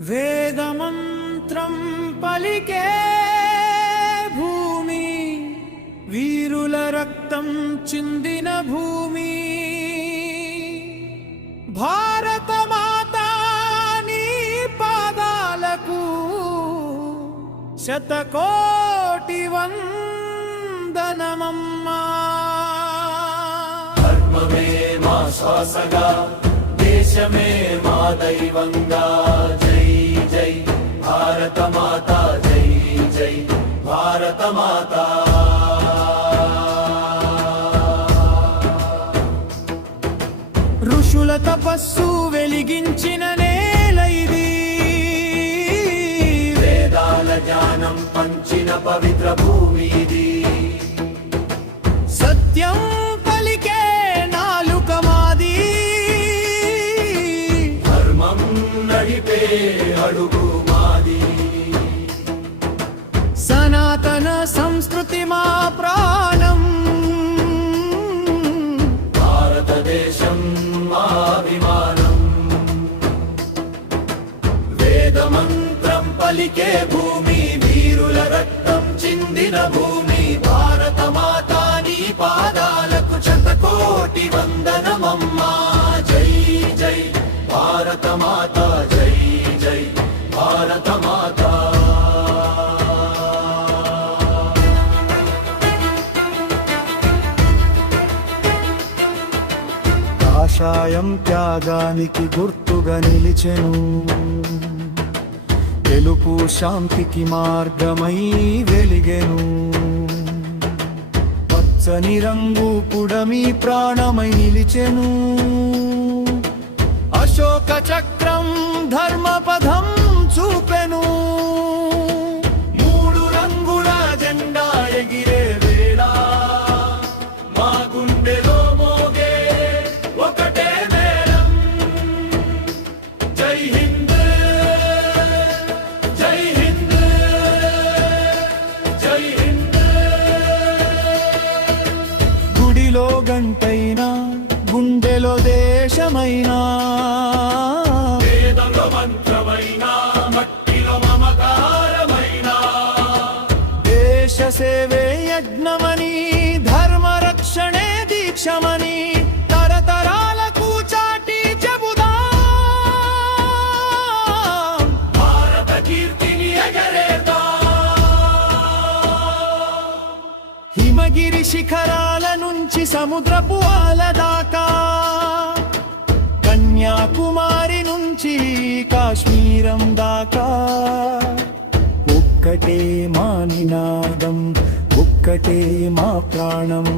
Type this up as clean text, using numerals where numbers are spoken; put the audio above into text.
వేదమంత్రం పలికే భూమి, వీరుల రక్తం చిందిన భూమి, భారత మాతా నీ పాదాలకు శతకోటి వందనమమ్మా. ధర్మమే మా శ్వాసగా, దేశమే మా దైవంగా. జై జై భారత మాతా, జై జై భారత మాతా. ఋషుల తపస్సు వెలిగించిన నేల ఇది, వేదాల జ్ఞానం పంచిన పవిత్ర భూమి ఇది. సత్యం పలికే నాలుక మాది, ధర్మం నడిపే అడుగు మాది. సనాతన సంస్కృతి మా ప్రాణం, భారతదేశం మా అభిమానం. వేదమంత్రం పలికే భూమి, వీరుల రక్తం చిందిన భూమి, భారత మాతా నీ పాదాలకు శతకోటి వందనమమ్మా. జై జై భారత మాతా, జై జై భారత మాతా. కాషాయం త్యాగానికి గుర్తుగా నిలిచెను, తెలుపు శాంతికి మార్గమై వెలిగెను. పచ్చని రంగు పుడమి ప్రాణమై నిలిచెను, అశోక చక్రం ధర్మపథం చూపెను. మూడు రంగుల జెండా ఎగిరే వేళ మా గుండెలో మోగే ఒకటే మేళం. జై హింద్, జై హింద్, జై హింద్. గుడిలో గంటైనా, గుండెలో దేశమైనా, వేదంలో మంత్రమైనా, మట్టిలో మమకారమైనా. దేశ సేవే యజ్ఞమని, ధర్మ రక్షణే దీక్షమని, తరతరాలకు చాటి చెబుదాం. భారత కీర్తిని ఎగరేద్దాం. హిమగిరి శిఖరాల నుంచి సముద్రపు అల దాకా, కన్యాకుమారి నుంచి కాశ్మీరం దాకా, ఒక్కటే మా నినాదం, ఒక్కటే మా ప్రాణం.